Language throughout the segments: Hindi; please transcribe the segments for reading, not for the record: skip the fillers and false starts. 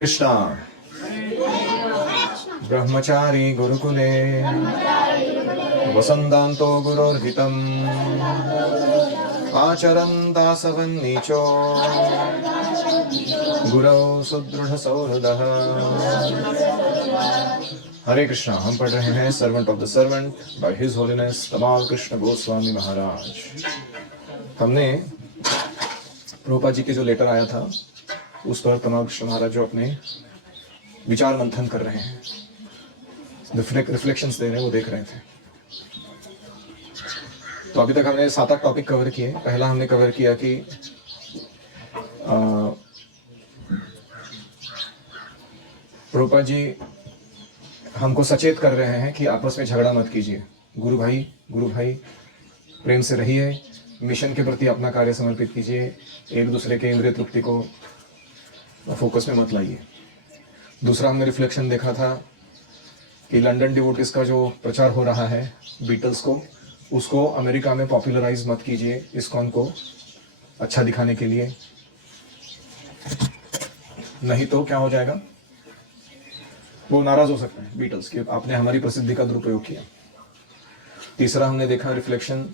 कृष्णा ब्रह्मचारी गुरुकुले वसन्तान्तो गुरोर्हितम् आचरन् दासवन्नीचो गुरौ सुदृढ़सौहृदः। हरे कृष्णा। हम पढ़ रहे हैं servant of the servant by his holiness Tamal Krishna Goswami महाराज। हमने प्रभुपाद जी के जो लेटर आया था उस पर तमाल कृष्ण महाराज जो अपने विचार मंथन कर रहे हैं, रिफ्लेक्शंस दे रहे हैं, वो देख रहे थे। तो अभी तक हमने 7-8 टॉपिक कवर किए। पहला हमने कवर किया कि प्रभुपाद जी हमको सचेत कर रहे हैं कि आपस में झगड़ा मत कीजिए। गुरु भाई प्रेम से रहिए, मिशन के प्रति अपना कार्य समर्पित कीजिए, एक दूसरे के इंद्रिय तृप्ति को फोकस में मत लाइए। दूसरा हमने रिफ्लेक्शन देखा था कि लंदन डिवोटिस का जो प्रचार हो रहा है बीटल्स को, उसको अमेरिका में पॉपुलराइज मत कीजिए इस्कॉन को अच्छा दिखाने के लिए, नहीं तो क्या हो जाएगा, वो नाराज हो सकते हैं बीटल्स कि आपने हमारी प्रसिद्धि का दुरुपयोग किया। तीसरा हमने देखा रिफ्लेक्शन,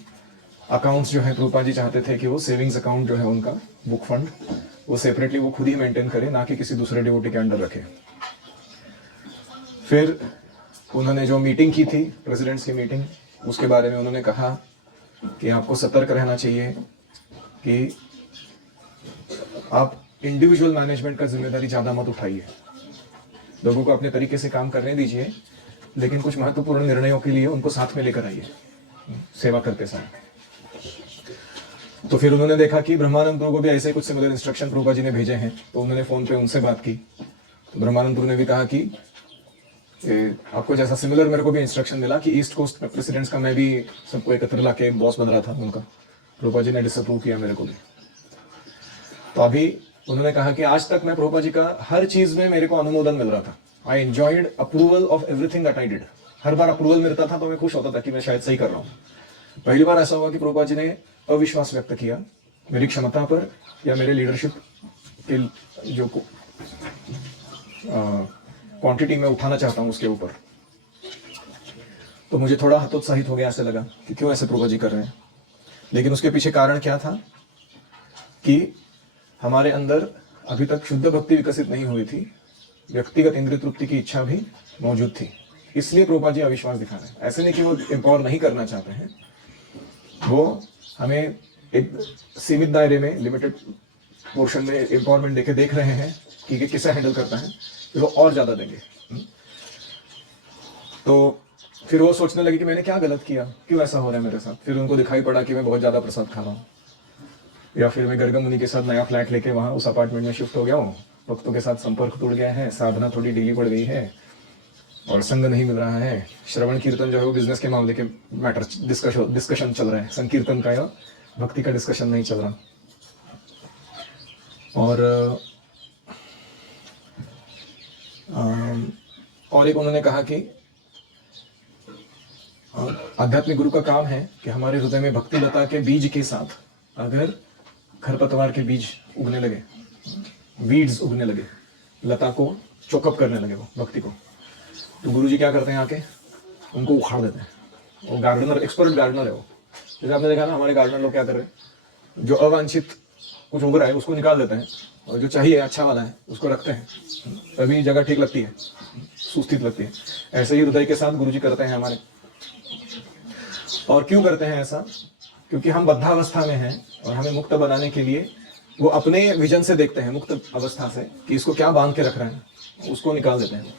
अकाउंट्स जो है प्रभुपाद जी चाहते थे कि वो सेविंग्स अकाउंट जो है उनका बुक फंड वो सेपरेटली वो खुद ही मेंटेन करे, ना कि किसी दूसरे डिवोटी के अंडर रखे। फिर उन्होंने जो मीटिंग की थी, प्रेसिडेंट्स की मीटिंग, उसके बारे में उन्होंने कहा कि आपको सतर्क रहना चाहिए कि आप इंडिविजुअल मैनेजमेंट का जिम्मेदारी ज़्यादा मत उठाइए, लोगों को अपने तरीके से काम करने दीजिए, लेकिन कुछ महत्वपूर्ण निर्णयों के लिए उनको साथ में लेकर आइए सेवा करते समय। तो फिर उन्होंने देखा कि ब्रह्मानंद प्रभु को भी ऐसे कुछ सिमिलर इंस्ट्रक्शन प्रभुपाद जी ने भेजे हैं, तो उन्होंने फ़ोन पे उनसे बात की। तो ब्रह्मानंद प्रभु ने भी कहा कि आपको जैसा सिमिलर मेरे को भी इंस्ट्रक्शन मिला कि ईस्ट कोस्ट प्रेसिडेंट्स का मैं भी सबको एकत्र ला के बॉस बन रहा था उनका, प्रभुपाद जी ने डिसअप्रूव किया मेरे को भी। तो अभी उन्होंने कहा कि आज तक मैं प्रभुपाद जी का हर चीज़ में मेरे को अनुमोदन मिल रहा था। I enjoyed approval of everything that I did. Her bar approval मिलता था तो मैं खुश होता था कि मैं शायद सही कर रहा हूँ। पहली बार ऐसा हुआ कि प्रभुपाद जी ने अविश्वास व्यक्त किया मेरी क्षमता पर या मेरे लीडरशिप के जो क्वांटिटी में उठाना चाहता हूँ उसके ऊपर। तो मुझे थोड़ा हतोत्साहित हो गया, ऐसे लगा कि क्यों ऐसे प्रभुपाद जी कर रहे हैं। लेकिन उसके पीछे कारण क्या था कि हमारे अंदर अभी तक शुद्ध भक्ति विकसित नहीं हुई थी, व्यक्तिगत इंद्रिय तृप्ति की इच्छा भी मौजूद थी, इसलिए प्रभुपाद जी अविश्वास दिखा रहे हैं। ऐसे नहीं कि वो एम्पावर नहीं करना चाहते हैं, वो हमें एक सीमित दायरे में, लिमिटेड पोर्शन में एम्पावरमेंट देके देख रहे हैं कि किसे हैंडल करता है, फिर वो और ज़्यादा देंगे। तो फिर वो सोचने लगे कि मैंने क्या गलत किया, क्यों ऐसा हो रहा है मेरे साथ। फिर उनको दिखाई पड़ा कि मैं बहुत ज़्यादा प्रसाद खा रहा हूँ, या फिर मैं गर्ग मुनि के साथ नया फ्लैट लेके वहाँ उस अपार्टमेंट में शिफ्ट हो गया हूँ, भक्तों के साथ संपर्क टूट गया है, साधना थोड़ी ढीली पड़ गई है और संग नहीं मिल रहा है, श्रवण कीर्तन जो है वो बिजनेस के मामले के मैटर डिस्कशन चल रहा है, संकीर्तन का या भक्ति का डिस्कशन नहीं चल रहा। और एक उन्होंने कहा कि आध्यात्मिक गुरु का काम है कि हमारे हृदय में भक्ति लता के बीज के साथ अगर खरपतवार के बीज उगने लगे, वीड्स उगने लगे, लता को चोकअप करने लगे वो भक्ति को, तो गुरुजी क्या करते हैं, आके उनको उखाड़ देते हैं। वो गार्डनर, एक्सपर्ट गार्डनर है वो। जैसे आपने देखा ना हमारे गार्डनर लोग क्या कर रहे हैं, जो अवांछित कुछ उग रहा है उसको निकाल देते हैं और जो चाहिए अच्छा वाला है उसको रखते हैं, तभी जगह ठीक लगती है, सुस्थित लगती है। ऐसे ही हृदय के साथ गुरुजी करते हैं हमारे। और क्यों करते हैं ऐसा? क्योंकि हम बद्धावस्था में हैं और हमें मुक्त बनाने के लिए वो अपने विजन से देखते हैं, मुक्त अवस्था से, कि इसको क्या बांध के रख रहे हैं, उसको निकाल देते हैं।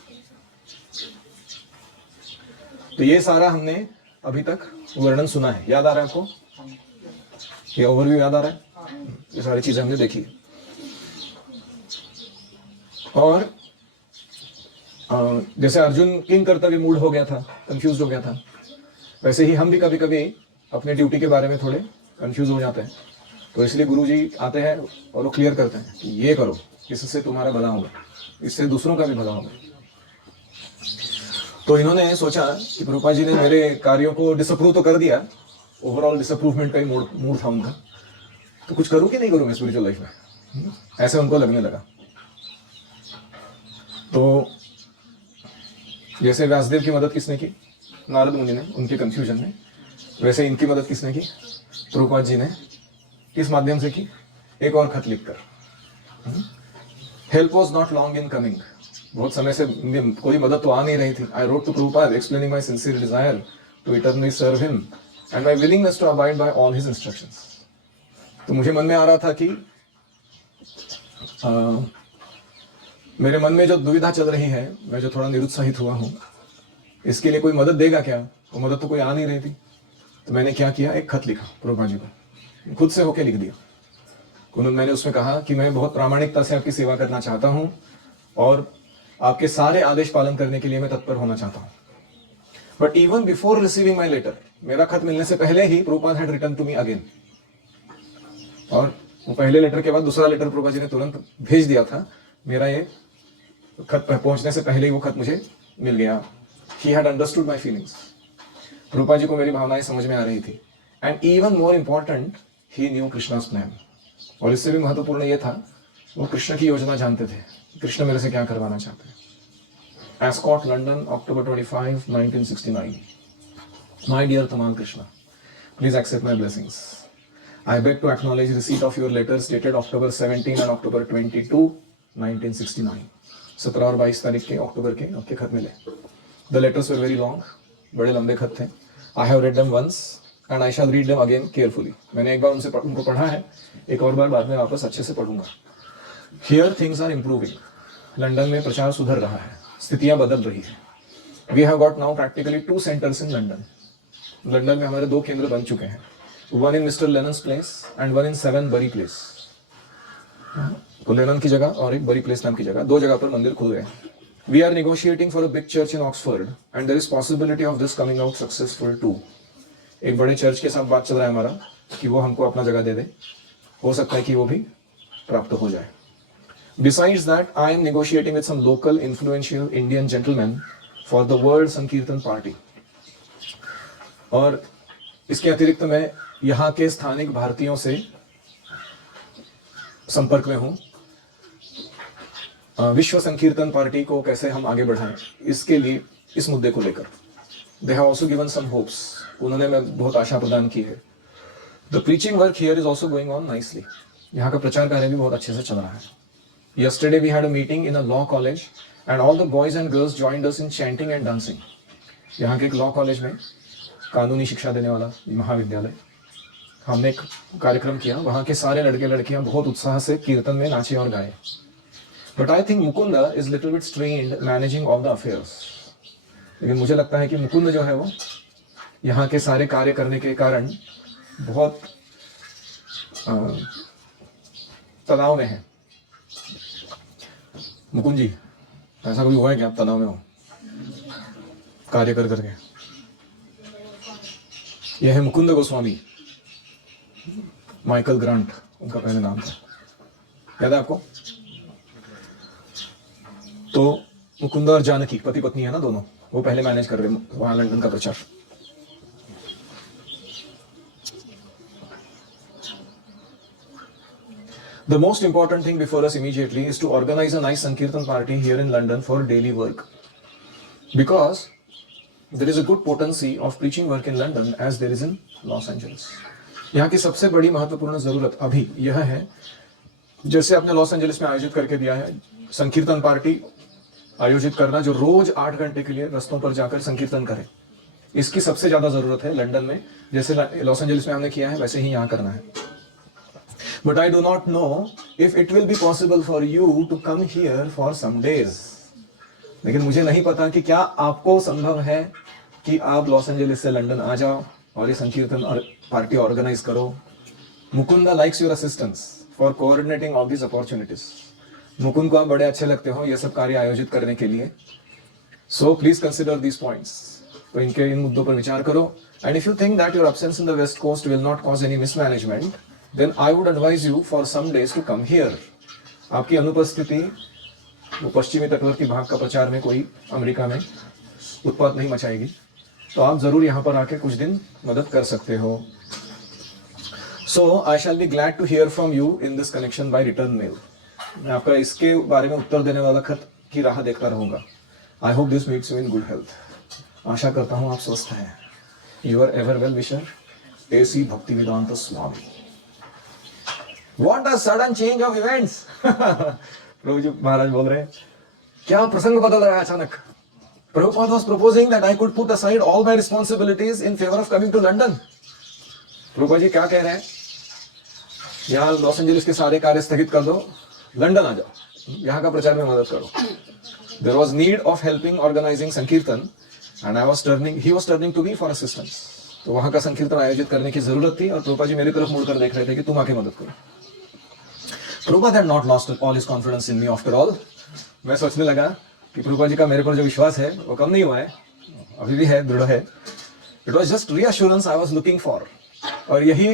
तो ये सारा हमने अभी तक वर्णन सुना है, याद आ रहा है आपको? ये ओवरव्यू याद आ रहा है? ये सारी चीजें हमने देखी। और जैसे अर्जुन किंग कर्तव्य मूड हो गया था, कंफ्यूज हो गया था, वैसे ही हम भी कभी कभी अपने ड्यूटी के बारे में थोड़े कंफ्यूज हो जाते हैं। तो इसलिए गुरुजी आते हैं और वो क्लियर करते हैं कि ये करो, इससे तुम्हारा भला होगा, इससे दूसरों का भी भला होगा। तो इन्होंने सोचा कि प्रभुपाद जी ने मेरे कार्यों को डिसअप्रूव तो कर दिया, ओवरऑल डिसअप्रूवमेंट का ही मूड था उनका, तो कुछ करूँ कि नहीं करूँ मैं स्पिरिचुअल लाइफ में, ऐसे उनको लगने लगा। तो जैसे व्यासदेव की मदद किसने की? नारद मुनि ने, उनके कंफ्यूजन में। वैसे इनकी मदद किसने की? प्रभुपाद जी ने। किस माध्यम से की? एक और खत लिखकर। Help was not long in coming. बहुत समय से कोई मदद तो आ नहीं रही थी। I wrote to Prabhupada explaining my sincere desire to eternally serve him and my willingness to abide by all his instructions. तो मुझे मन में आ रहा था कि मेरे मन में जो दुविधा चल रही है, मैं जो थोड़ा निरुत्साहित हुआ हूँ, इसके लिए कोई मदद देगा क्या? वो मदद तो कोई आ नहीं रही थी। तो मैंने क्या किया, एक खत लिखा प्रभुपाद जी को, खुद से होके लिख दिया। मैंने उसमें कहा कि मैं बहुत प्रामाणिकता से आपकी सेवा करना चाहता हूँ और आपके सारे आदेश पालन करने के लिए मैं तत्पर होना चाहता हूँ। But even before receiving my letter, मेरा खत मिलने से पहले ही Prabhupada had return to me again. और वो पहले लेटर के बाद दूसरा लेटर प्रभुपाद जी ने तुरंत भेज दिया था। मेरा ये खत पहुंचने से पहले ही वो खत मुझे मिल गया। He had understood my feelings. Prabhupada ji को मेरी भावनाएं समझ में आ रही थी। And even more important, he knew कृष्णा's प्लान। और इससे भी महत्वपूर्ण ये था, वो कृष्ण की योजना जानते थे, कृष्ण मेरे से क्या करवाना चाहते हैं। Ascot, London, October 25, 1969। My dear Tamal Krishna, please accept my blessings. I beg to acknowledge receipt of your letters dated October 17 and October 22, 1969। 17 और 22 तारीख के अक्टूबर के आपके खत मिले। The letters were very long, बड़े लंबे खत थे। I have read them once and I shall read them again carefully। मैंने एक बार उनको पढ़ा है, एक और बार बाद में वापस अच्छे से पढ़ूंगा। Here things are improving। London में प्रचार सुधर रहा है, स्थितियां बदल रही है। We have got now practically 2 centers in London। London में हमारे 2 केंद्र बन चुके हैं, one in Mr. Lennon's place and one in 7 Bury Place। तो लेनन की जगह और एक बरी प्लेस नाम की जगह, 2 जगह पर मंदिर खुल गए। We are negotiating for a big church in Oxford and there is possibility of this coming out successful too। एक बड़े चर्च के साथ बात चल रहा है हमारा कि वो हमको अपना जगह दे दे, हो सकता है कि वो भी प्राप्त हो जाए। Besides that, I am negotiating with some local influential Indian gentlemen for the World Sankirtan Party। और इसके अतिरिक्त मैं यहाँ के स्थानिक भारतीयों से संपर्क में हूँ। विश्व संकीर्तन पार्टी को कैसे हम आगे बढ़ाएं, इसके लिए, इस मुद्दे को लेकर they have also given some hopes. उन्होंने मैं बहुत आशा प्रदान की है। The preaching work here is also going on nicely. यहाँ का प्रचार कार्य भी बहुत अच्छे से चल रहा है। Yesterday we had a meeting in a law college and all the boys and girls joined us in chanting and dancing. यहाँ के एक लॉ कॉलेज में, कानूनी शिक्षा देने वाला महाविद्यालय, हमने एक कार्यक्रम किया। वहाँ के सारे लड़के लड़कियाँ बहुत उत्साह से कीर्तन में नाचे और गाए। But I think Mukunda is little bit strained managing all the affairs। लेकिन मुझे लगता है कि मुकुंद जो है वो यहाँ के सारे कार्य करने के कारण बहुत तनाव में है। मुकुंद जी, ऐसा कोई हुआ है कि आप तनाव में हो कार्य कर करके? यह है मुकुंद गोस्वामी, माइकल ग्रांट उनका पहले नाम था, याद है आपको? तो मुकुंद और जानकी पति पत्नी है ना दोनों, वो पहले मैनेज कर रहे हैं वहां लंदन का प्रचार। The most important thing before us immediately is to organize a nice Sankirtan party here in London for daily work, because there is a good potency of preaching work in London as there is in Los Angeles। यहाँ की सबसे बड़ी महत्वपूर्ण जरूरत अभी यह है, जैसे आपने लॉस एंजलिस में आयोजित करके दिया है संकीर्तन पार्टी आयोजित करना, जो रोज 8 घंटे के लिए रस्तों पर जाकर संकीर्तन करे। इसकी सबसे ज्यादा जरूरत है लंदन में, जैसे लॉस एंजलिस में हमने किया है वैसे ही यहाँ करना है। But I do not know if it will be possible for you to come here for some days. लेकिन मुझे नहीं पता कि क्या आपको संभव है कि आप लॉस एंजलिस से लंदन आ जाओ और ये संकीर्तन और पार्टी ऑर्गेनाइज करो। Mukunda likes your assistance for coordinating all this opportunities. Mukund को आप बड़े अच्छे लगते हो ये सब कार्य आयोजित करने के लिए। So please consider these points. तो इन मुद्दों पर विचार करो। And if you think that your absence in the West Coast will not cause any mismanagement, then I would advise you for some days to come here. आपकी अनुपस्थिति वो पश्चिमी तटवर्ती भाग का प्रचार में कोई अमेरिका में उत्पात नहीं मचाएगी, तो आप जरूर यहाँ पर आके कुछ दिन मदद कर सकते हो। So I shall be glad to hear from you in this connection by return mail. मैं आपका इसके बारे में उत्तर देने वाला खत की राह देखता रहूंगा। I hope this makes you in good health. आशा करता हूँ आप स्वस्थ हैं। Your ever well wisher AC Bhaktivedanta Swami. What a sudden change of events! प्रभु जी महाराज बोल रहे हैं, क्या प्रसंग बदल रहा है अचानक। Prabhupada was proposing that I could put aside all my responsibilities in favor of coming to London. Prabhupada ji क्या कह रहे हैं, यहाँ लॉस एंजलिस के सारे कार्य स्थगित कर दो, लंदन आ जाओ, यहाँ का प्रचार में मदद करो। There was need of helping organizing संकीर्तन and he was turning to me for assistance. तो वहाँ का संकीर्तन आयोजित करने की जरूरत थी और प्रभुपाद जी मेरी तरफ मुड़कर देख रहे थे कि तुम आके मदद करो। Prabhupada had not lost all his confidence in me after all. मैं सोचने लगा कि प्रभुपाद जी का मेरे पर जो विश्वास है वो कम नहीं हुआ है, अभी भी है, दृढ़ है। It was just reassurance I was looking for. और यही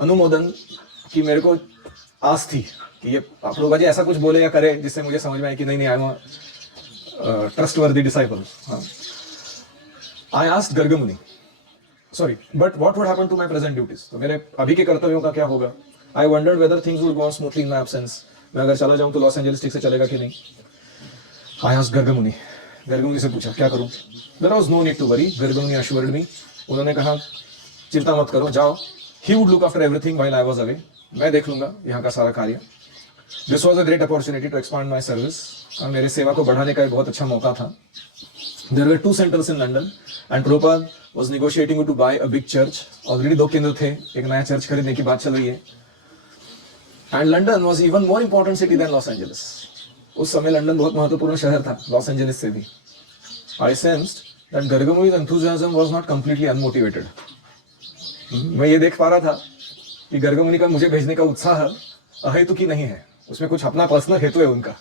अनुमोदन की मेरे को आस थी कि ये प्रभुपाद जी ऐसा कुछ बोले या करे जिससे मुझे समझ में आए कि नहीं I am trustworthy disciple. I asked Gargmuni, sorry, but what would happen to my present duties? तो मेरे अभी के कर्तव्यों का क्या होगा? I wondered whether things would go on smoothly in my absence. मैं अगर चला जाऊं तो लॉस एंजलिस ठीक से चलेगा कि नहीं। I asked गर्गमुनि, गर्गमुनि से पूछा क्या करूं? There was no need to worry. Gargmuni assured me. उन्होंने कहा चिंता मत करो, जाओ। He would look after everything while I was away. मैं देख लूंगा यहाँ का सारा कार्य। This was a great opportunity to expand my service. और मेरे सेवा को बढ़ाने का एक बहुत अच्छा मौका था। There were 2 centers in London and Prabhupada was negotiating to buy a big church. Already 2 केंद्र थे, एक नया चर्च खरीदने की बात चल रही है। And London was even more important city than Los Angeles. उस समय लंदन बहुत महत्वपूर्ण शहर था लॉस एंजलिस से भी। I sensed that Gargamuni's enthusiasm was not completely unmotivated. मैं ये देख पा रहा था कि गर्गमुनि का मुझे भेजने का उत्साह अहेतुकी नहीं है, उसमें कुछ अपना पर्सनल हेतु है उनका।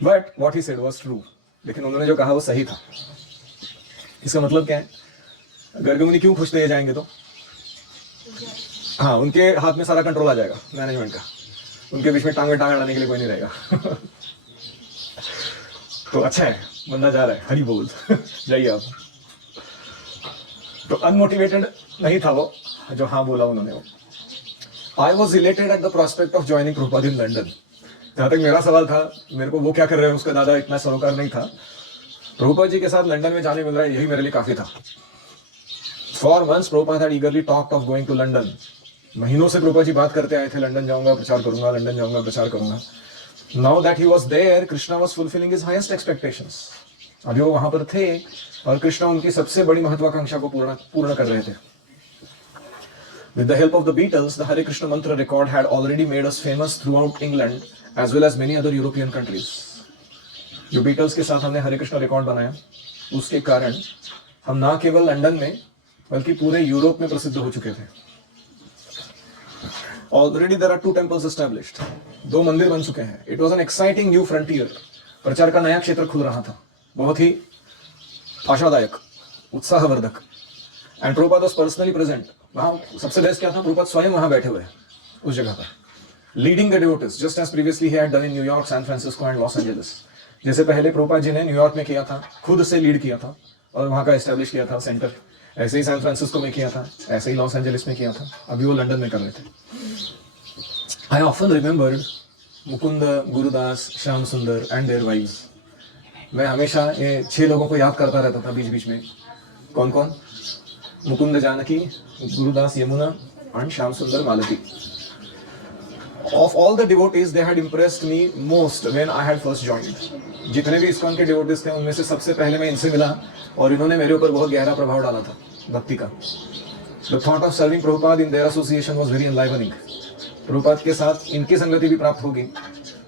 But what he said was true. लेकिन उन्होंने जो कहा वो सही था। इसका मतलब क्या है? गर्गमुनि क्यों खुश थे जाएंगे तो? हाँ, उनके हाथ में सारा कंट्रोल आ जाएगा मैनेजमेंट का, उनके बीच में टांग अड़ाने के लिए कोई नहीं रहेगा। तो अच्छा है, बंदा जा रहा है, हरी बोल। जाइए आप। तो अनमोटिवेटेड नहीं था वो, जो हाँ बोला उन्होंने वो। I was elated at the prospect of joining Prabhupada in London. जहाँ तक मेरा सवाल था, मेरे को वो क्या कर रहे हैं उसका दादा इतना सरोकार नहीं था। प्रभुपाद जी के साथ लंदन में जाने मिल रहा है, यही मेरे लिए काफी था। For months, Prabhupada had eagerly talked of going to London. महीनों से प्रभुपाद जी बात करते आए थे, लंदन जाऊंगा प्रचार करूंगा, लंदन जाऊंगा प्रचार करूंगा। Now that he was there, Krishna was fulfilling his highest expectations. अभी वो वहां पर थे और कृष्णा उनकी सबसे बड़ी महत्वाकांक्षा को पूर्ण कर रहे थे। With the help of the Beatles, the Hare Krishna mantra record had already made us famous throughout England as well as many other European countries. जो बीटल्स के साथ हमने हरे कृष्ण रिकॉर्ड बनाया, उसके कारण हम ना केवल लंदन में बल्कि पूरे यूरोप में प्रसिद्ध हो चुके थे। Already there are 2 temples established. 2 मंदिर बन चुके हैं। It was an exciting new frontier. प्रचार का नया क्षेत्र खुल रहा था, बहुत ही आशादायक, उत्साहवर्धक। And Prabhupada was personally present. वहाँ सबसे बेस्ट क्या था, प्रभुपाद स्वयं वहाँ बैठे हुए हैं उस जगह पर, leading the devotees, just as previously he had done in New York, San Francisco and Los Angeles. जैसे पहले प्रभुपाद जी ने न्यूयॉर्क में किया था, खुद से लीड किया था और वहाँ का एस्टेब्लिश किया था सेंटर, ऐसे ही सैन फ्रांसिस्को में किया था, ऐसे ही लॉस एंजलिस में किया था, अभी वो लंदन में कर रहे थे। I often remembered Mukund, Gurudas, Shyam सुंदर and their wives. मैं हमेशा ये 6 लोगों को याद करता रहता था बीच बीच में। कौन कौन? मुकुंद जानकी, गुरुदास यमुना and श्याम सुंदर मालती. Of all the devotees, they had impressed me most when I had first joined. जितने भी इस्कॉन के डिवोटीज थे उनमें से सबसे पहले मैं इनसे मिला और इन्होंने मेरे ऊपर बहुत गहरा प्रभाव डाला था भक्ति का। The thought of serving Prabhupada in their association was very enlivening. Prabhupada के साथ इनकी संगति भी प्राप्त होगी,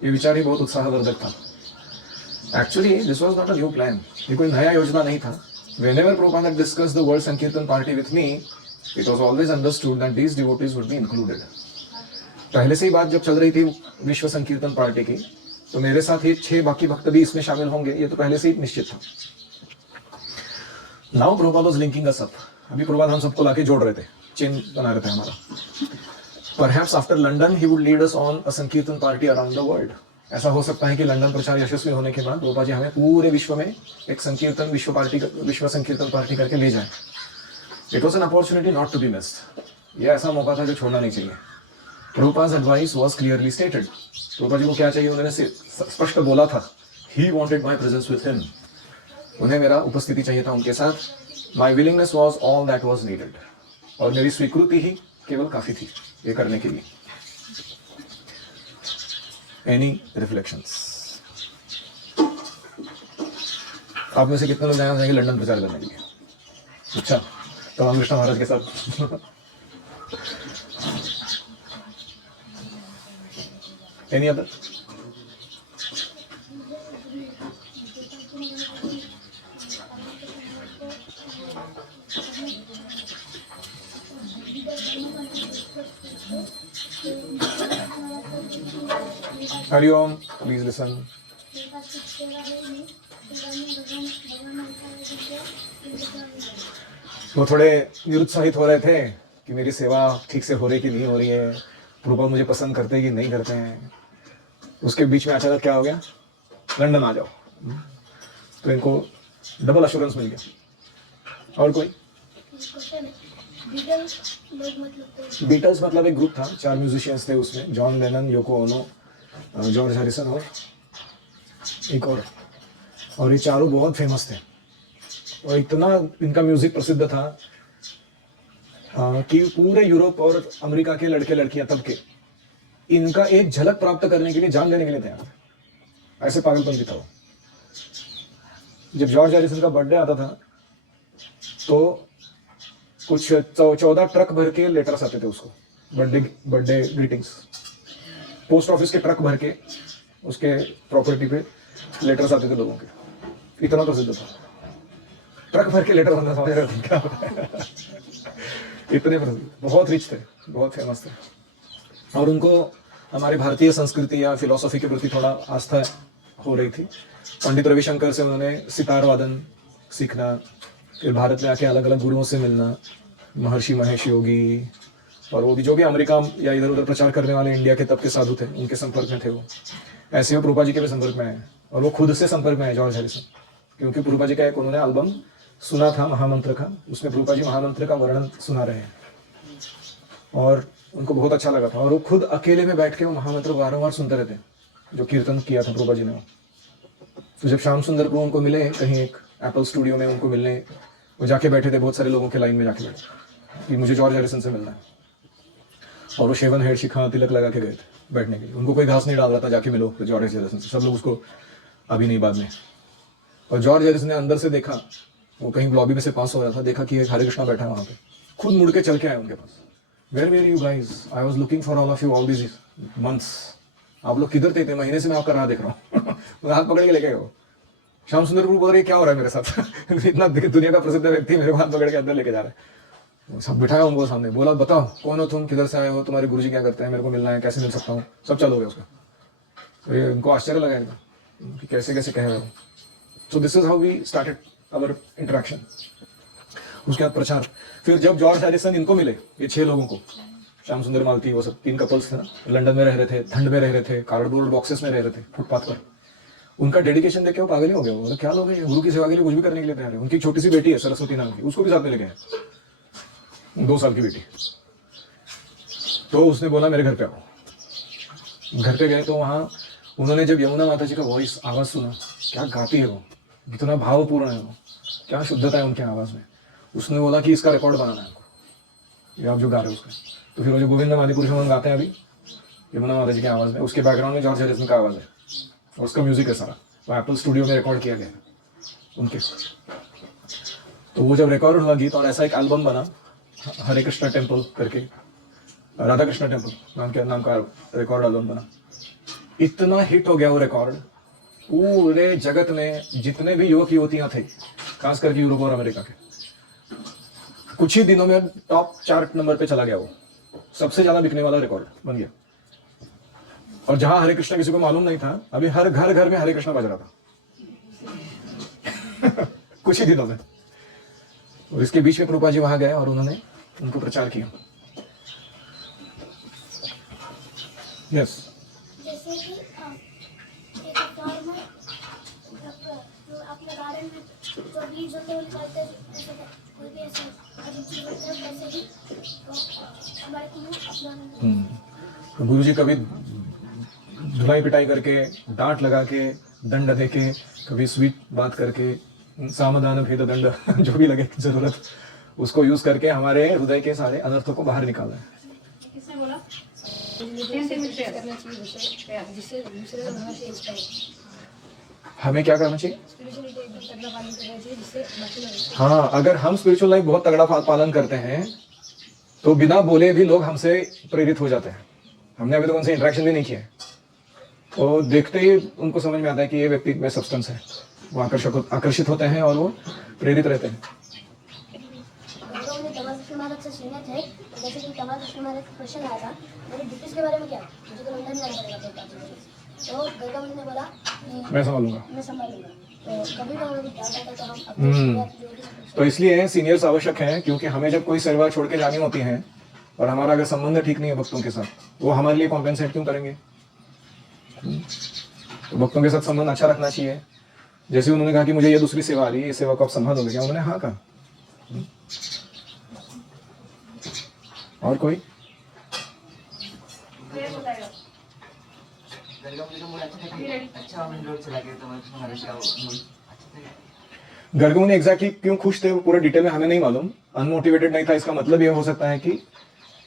ये विचार ही बहुत उत्साहवर्धक था। Actually, this was not a new plan. ये कोई नया योजना नहीं था। Whenever Prabhupada had discussed the World Sankirtan Party with me, it was always understood that these devotees would be included. पहले से ही बात जब चल रही थी विश्व संकीर्तन पार्टी की, तो मेरे साथ ही 6 बाकी भक्त भी इसमें शामिल होंगे, ये तो पहले से ही निश्चित था। Now Prabhupada was linking us up. अभी प्रभुपाद हम सबको लाके जोड़ रहे थे, चेन बना रहे थे हमारा। Perhaps after London he would lead us on a Sankirtan party around the world. ऐसा हो सकता है कि लंदन प्रचार यशस्वी होने के बाद प्रभुपाद जी हमें पूरे विश्व में एक संकीर्तन विश्व संकीर्तन पार्टी करके ले जाएं। It was an opportunity not to be missed. ये ऐसा मौका था जो छोड़ना नहीं चाहिए। Prabhupada's advice was clearly stated. Prabhupada ji को क्या चाहिए उन्होंने स्पष्ट बोला था He wanted my presence with him. उन्हें मेरा उपस्थिति चाहिए था उनके साथ. My willingness was all that was needed. और मेरी स्वीकृति ही केवल काफी थी ये करने के लिए. Any reflections? आप में से कितने लोग जाएंगे लंदन प्रचार करने के लिए? अच्छा, तो रामकृष्ण महाराज के साथ. Any other? Hari Om, please listen. वो थोड़े निरुत्साहित हो रहे थे कि मेरी सेवा ठीक से हो रही कि नहीं हो रही है, प्रभुपाद मुझे पसंद करते हैं कि नहीं करते हैं. उसके बीच में अचानक क्या हो गया, लंदन आ जाओ. तो इनको डबल अश्योरेंस मिल गया. और कोई? बीटल्स मतलब एक ग्रुप था, 4 म्यूजिशियंस थे उसमें, जॉन लेनन, योको ओनो, जॉर्ज हैरिसन और एक और ये चारों बहुत फेमस थे. और इतना इनका म्यूजिक प्रसिद्ध था कि पूरे यूरोप और अमेरिका के लड़के लड़कियां तब के इनका एक झलक प्राप्त करने के लिए जान देने के लिए तैयार थे. ऐसे पागलपंती था वो. जब जॉर्ज हैरिसन का बर्थडे आता था तो कुछ 14 ट्रक भर के लेटर्स आते थे उसको, बर्थडे ग्रीटिंग्स. पोस्ट ऑफिस के ट्रक भर के उसके प्रॉपर्टी पे लेटर्स आते थे लोगों के. इतना प्रसिद्ध था. ट्रक भर के लेटर बनना, समझ रहे थे क्या? इतने प्रसिद्ध, बहुत रिच थे, बहुत फेमस थे. और उनको हमारे भारतीय संस्कृति या फिलोसॉफी के प्रति थोड़ा आस्था हो रही थी. पंडित रविशंकर से उन्होंने सितार वादन सीखना, फिर भारत में आके अलग अलग गुरुओं से मिलना, महर्षि महेश योगी, और वो भी जो भी अमेरिका या इधर उधर प्रचार करने वाले इंडिया के तब के साधु थे उनके संपर्क में थे वो. ऐसे वो प्रभुपाद जी के भी संपर्क में आए, और वो खुद से संपर्क में आए जॉर्ज हैरिसन, क्योंकि प्रभुपाद जी का एक उन्होंने एल्बम सुना था महामंत्र का, उसमें प्रभुपाद जी महामंत्र का वर्णन सुना रहे हैं और उनको बहुत अच्छा लगा था. और वो खुद अकेले में बैठ के वो महामंत्र बारंबार सुनते रहते, जो कीर्तन किया था प्रभुपाद जी ने. तो जब श्याम सुंदर प्रभु उनको मिले कहीं एक एप्पल स्टूडियो में, उनको मिलने वो जाके बैठे थे, बहुत सारे लोगों के लाइन में जाके बैठे कि मुझे जॉर्ज हैरिसन से मिलना है. और वो शेवन हेड शिखा तिलक लगा के गए थे बैठने के लिए. उनको कोई घास नहीं डाल रहा था, जाके मिलो जॉर्ज हैरिसन से. सब लोग उसको अभी नहीं बाद में. और जॉर्ज हैरिसन ने अंदर से देखा, वो कहीं लॉबी में से पास हो रहा था, देखा कि एक हरे कृष्णा बैठा है वहाँ पे. खुद मुड़ के चल के आए उनके पास. Where were you guys, I was looking for all of you all these months. आप लोग किधर थे? इतने महीने से मैं आपका राह देख रहा हूँ. हाथ पकड़ के लेके गए. श्याम सुंदर प्रभु बोल रहे क्या हो रहा है मेरे साथ? इतना दुनिया का प्रसिद्ध व्यक्ति मेरे को हाथ पकड़ के अंदर लेके जा रहा है. सब बिठाया उनको सामने, बोला बताओ कौन हो तुम, किधर से आए हो, तुम्हारे गुरुजी क्या करते हैं, मेरे को मिलना है, कैसे मिल सकता हूँ. सब चालू हो गया उसका. तो ये उनको आश्चर्य लगा एकदम कि कैसे कैसे कह रहे हो. So this is how we started our interaction. उसके बाद प्रचार. फिर जब जॉर्ज हैरिसन इनको मिले, ये 6 लोगों को, श्याम सुंदर मालती, वो सब 3 कपल्स थे ना, लंदन में रह रहे थे, ठंड में रह रहे थे, कार्डबोर्ड बॉक्सेस में रह रहे थे, फुटपाथ पर. उनका डेडिकेशन देख के वो पागल ही हो गया. वो क्या लोग हैं, गुरु की सेवा के लिए कुछ भी करने के लिए तैयार है. उनकी छोटी सी बेटी है सरस्वती नाम की, उसको भी साथ में लेके आए, 2 साल की बेटी. तो उसने बोला मेरे घर पे आओ. घर पे गए तो वहाँ उन्होंने जब यमुना माता जी का वॉइस आवाज सुना, क्या गाती है वो, कितना भावपूर्ण है वो, क्या शुद्धता है उनके आवाज में. उसने बोला कि इसका रिकॉर्ड बनाना है आपको, ये आप जो गा रहे हो उसका. तो फिर वो जो गोविंद आदि पुरुषों गाते हैं अभी यमुना माता जी की आवाज में, उसके बैकग्राउंड में जॉर्ज हैरिसन का आवाज है और उसका म्यूजिक है सारा. वो एप्पल स्टूडियो में रिकॉर्ड किया गया उनके. तो वो जब रिकॉर्ड हुआ गीत, और ऐसा एक एल्बम बना, हरे कृष्णा टेम्पल करके, राधा कृष्णा टेम्पल नाम का रिकॉर्ड एल्बम बना. इतना हिट हो गया वो रिकॉर्ड, पूरे जगत में जितने भी युवक युवतियां थे, खास करके यूरोप और अमेरिका के, कुछ ही दिनों में टॉप चार्ट नंबर पे चला गया. वो सबसे ज्यादा बिकने वाला रिकॉर्ड बन गया. और जहां हरे कृष्णा किसी को मालूम नहीं था, अभी हर घर घर में हरे कृष्णा बज रहा था. कुछ ही दिनों में. और इसके बीच में प्रभुपाद जी वहां गए और उन्होंने उनको प्रचार किया. यस. जैसे कि एक फार्मर अपने गार्डन में जो बीज होते हैं निकालते हैं, ऐसे कोई भी ऐसे अजीब चीज होते हैं, वैसे ही हमारे को अपना गुरु जी कभी धुलाई पिटाई करके, डांट लगा के, दंड दे के, कभी स्वीट बात करके, सामदान भेद दंड जो भी लगे जरूरत, उसको यूज करके हमारे हृदय के सारे अनर्थों को बाहर निकालना है। किसने बोला? करना चाहिए जिससे दूसरे लोग हमें से इंस्पायर हमें क्या करना चाहिए? स्पिरिचुअलिटी एकदम तगड़ा पालन करना चाहिए जिससे बाकी लोग हाँ, अगर हम स्पिरिचुअल लाइफ बहुत तगड़ा पालन करते हैं तो बिना बोले भी लोग हमसे प्रेरित हो जाते हैं। हमने अभी तक उनसे इंटरेक्शन भी नहीं किया है, तो देखते ही उनको समझ में आता है कि ये व्यक्ति में सब्सटेंस है। वो आकर्षित होते हैं और वो प्रेरित रहते हैं। तो मुझे तमाशा महाराज से सुनने थे, जैसे कि तमाशा महाराज का क्वेश्चन आया था मेरे डिटेल्स के बारे में, क्या मुझे तो लंदन जाना पड़ेगा तो गंगा मुनि ने बोला कि मैं संभालूंगा। मैं संभालूंगा। तो कभी भी हमें डाउट आता है तो हम अपने शुरुआत जो भी तो इसलिए सीनियर्स आवश्यक हैं, क्योंकि हमें जब कोई सेवा छोड़ के जानी होती है और हमारा अगर संबंध ठीक नहीं है भक्तों के साथ, वो हमारे लिए कॉम्पेंसेट क्यों करेंगे? तो भक्तों के साथ संबंध अच्छा रखना चाहिए। जैसे उन्होंने कहा कि मुझे ये दूसरी सेवा आ रही है, इस सेवा को आप संभालोगे क्या? उन्होंने हाँ कहा। और कोई? गर्ग मुनि एग्जैक्टली क्यों खुश थे वो पूरे डिटेल में हमें नहीं मालूम। अनमोटिवेटेड नहीं था, इसका मतलब ये हो सकता है कि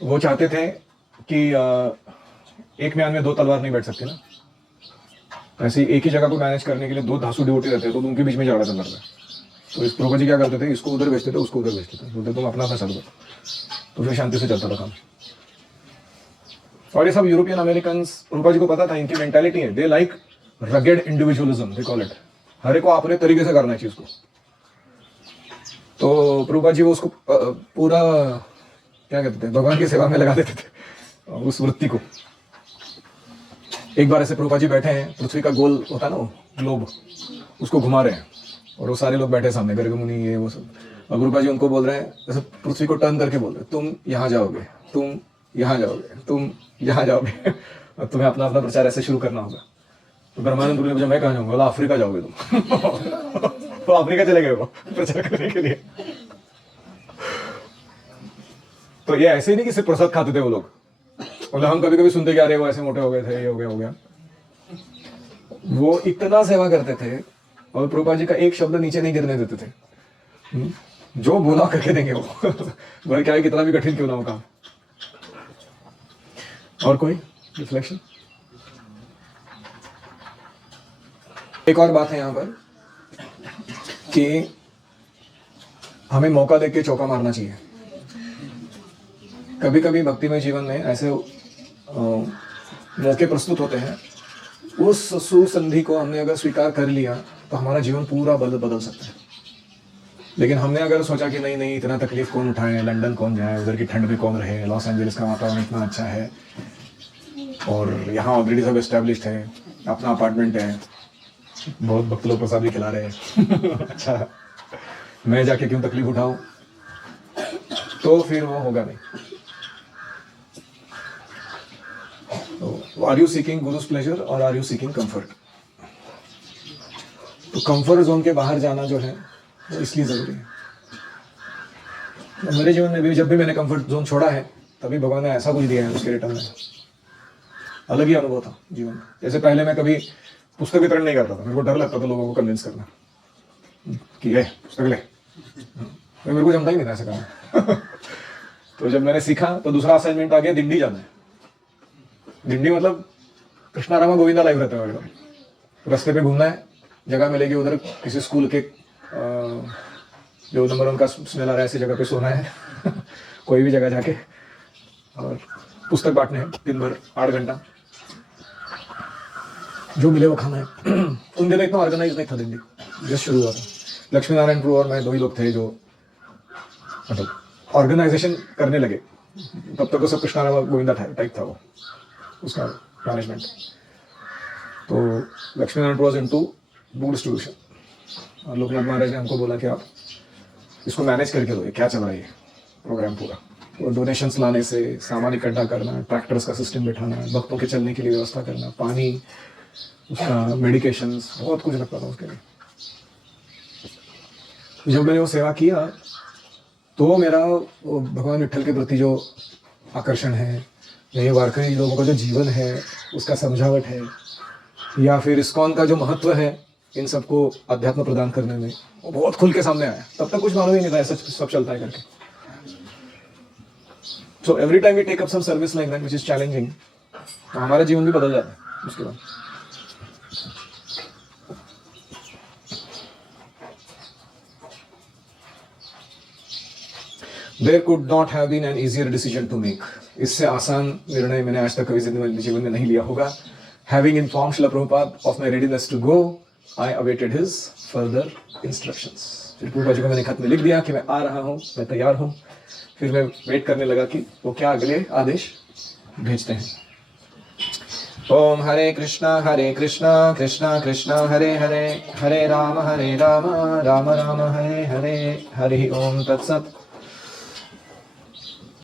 वो चाहते थे कि एक म्यान में दो तलवार नहीं बैठ सकती ना। ऐसे एक ही जगह को मैनेज करने के लिए दो धांसू डिवोटी रहते तो उनके बीच में झगड़ा चल रहा था। तो इस प्रभु जी क्या करते थे, इसको उधर भेजते थे, उसको उधर भेजते थे, बोलते तुम अपना फैसला दो, तो फिर शांति से चलता था काम। और ये सब यूरोपियन अमेरिकन, प्रभुपाद जी को पता था इनकी मेंटालिटी है, they like rugged individualism, they call it. हर एक को अपने तरीके से करना चाहिए इसको। तो प्रभुपाद जी वो उसको पूरा क्या कहते थे, भगवान की सेवा में लगा देते थे उस वृत्ति को। एक बार ऐसे प्रभुपाद जी बैठे हैं, पृथ्वी का गोल होता है ना वो ग्लोब, उसको घुमा रहे हैं और वो सारे लोग बैठे सामने, गर्ग मुनि ये वो सब। और प्रभुपाद जी उनको बोल रहे हैं, जैसे पृथ्वी को टर्न करके बोल रहे हैं, तुम यहाँ जाओगे, तुम यहाँ जाओगे, तुम यहाँ जाओगे, और तुम्हें अपना अपना प्रचार ऐसे शुरू करना होगा। तो ब्रह्मानंद गुरु ने पूछा मैं कहाँ जाऊंगा? बोला अफ्रीका जाओगे तुम। तो अफ्रीका चले गए वो प्रचार करने के लिए। तो ये ऐसे ही नहीं कि सिर्फ प्रसाद खाते थे वो लोग। मतलब हम कभी कभी सुनते कि अरे वो ऐसे मोटे हो गए थे, ये हो गया। वो इतना सेवा करते थे और प्रभुपाद जी का एक शब्द नीचे नहीं गिरने देते थे। जो बोला करके देंगे वो। वह क्या है, कितना भी कठिन क्यों ना हो काम। और कोई रिफ्लेक्शन? एक और बात है यहाँ पर कि हमें मौका देके चौका मारना चाहिए। कभी कभी भक्तिमय जीवन में ऐसे मौके प्रस्तुत होते हैं, उस सुसंधि को हमने अगर स्वीकार कर लिया तो हमारा जीवन पूरा बदल सकता है। लेकिन हमने अगर सोचा कि नहीं नहीं इतना तकलीफ कौन उठाए, लंदन कौन जाए, उधर की ठंड भी कौन रहे, लॉस एंजलिस का वातावरण इतना अच्छा है और यहाँ ऑलरेडी सब एस्टेब्लिश्ड है, अपना अपार्टमेंट है, बहुत भक्त लोग प्रसाद भी खिला रहे हैं। अच्छा, मैं जाके क्यों तकलीफ उठाऊं? तो फिर वो होगा नहीं। तो are you seeking gurus pleasure और आर यू सीकिंग कंफर्ट? तो कंफर्ट जोन के बाहर जाना जो है वो इसलिए जरूरी है। तो मेरे जीवन में भी जब भी मैंने कंफर्ट जोन छोड़ा है तभी भगवान ने ऐसा कुछ दिया है, उसके रिटर्न में अलग ही अनुभव था जीवन में। जैसे पहले मैं कभी पुस्तक वितरण नहीं करता था, मेरे को डर लगता था लोगों को कन्विंस करना कि ये पुस्तक ले, तो मेरे को जमता ही नहीं था ऐसा काम। तो जब मैंने सीखा तो दूसरा असाइनमेंट आ गया, दिंडी जाना है। दिंडी मतलब कृष्णा रामा गोविंदा लाइव रहता है, रास्ते पे घूमना है, जगह मिलेगी उधर किसी स्कूल के जो नंबर 1 का स्मेल आ रहा है ऐसी जगह पे सोना है। कोई भी जगह जाके और पुस्तक बांटने हैं दिन भर 8 घंटा, जो मिले वो खाना है। उन दिनों इतना ऑर्गेनाइज नहीं था दिल्ली, जस्ट शुरू हुआ था। लक्ष्मी नारायण प्रभु और मैं 2 ही लोग थे जो मतलब ऑर्गेनाइजेशन करने लगे। तब तक तो सब कृष्णा रामा गोविंदा टाइप था वो, उसका मैनेजमेंट। तो लक्ष्मी नारायण प्रभु वाज इनटू बुक डिस्ट्रीब्यूशन और लोकनाथ महाराज ने हमको बोला कि आप इसको मैनेज करके दो, ये क्या चल रहा है ये प्रोग्राम पूरा। तो डोनेशंस लाने से, सामान इकट्ठा करना, ट्रैक्टर्स का सिस्टम बिठाना, भक्तों के चलने के लिए व्यवस्था करना, पानी, उसका मेडिकेशंस, बहुत कुछ लगता था उसके लिए। जब मैंने वो सेवा किया तो मेरा वो भगवान विट्ठल के प्रति जो आकर्षण है, ये वारकरी लोगों का जो जीवन है, उसका समझावट है, या फिर इस्कॉन का जो महत्व है इन सबको अध्यात्म प्रदान करने में, वो बहुत खुल के सामने आया। तब तक कुछ मालूम ही नहीं था ऐसा सब चलता है करके। So every time we take up some service like that which is challenging, हमारा जीवन भी बदल जाता है उसके बाद। There could not have been an easier decision to make. इससे आसान निर्णय मैंने आज तक कभी जीवन में नहीं लिया होगा। Having informed Srila Prabhupada of my readiness to go, I awaited his further instructions. फिर प्रभुपाद जी को मैंने खत में लिख दिया कि मैं आ रहा हूँ, मैं तैयार हूँ। फिर मैं वेट करने लगा कि वो क्या अगले आदेश भेजते हैं। ओम हरे कृष्णा कृष्णा कृष्णा हरे हरे, हरे राम राम राम हरे हरे, हरि ओम तत्सत।